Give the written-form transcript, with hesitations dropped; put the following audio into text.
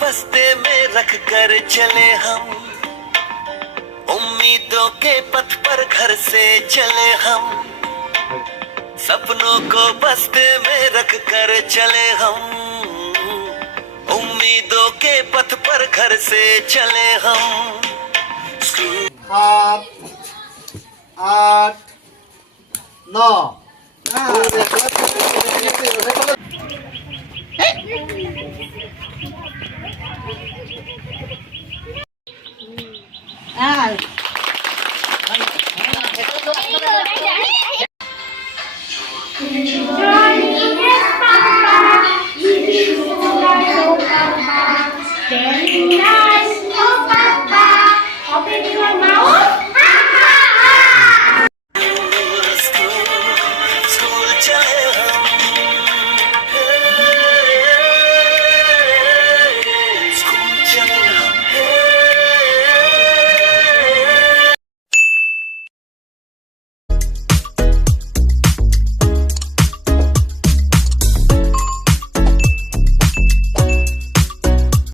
बस्ते में रख कर चले हम, उम्मीदों के पथ पर घर से चले हम, सपनों को बस्ते में रख कर चले हम, उम्मीदों के पथ पर घर से चले हम। 7 8 9 Standing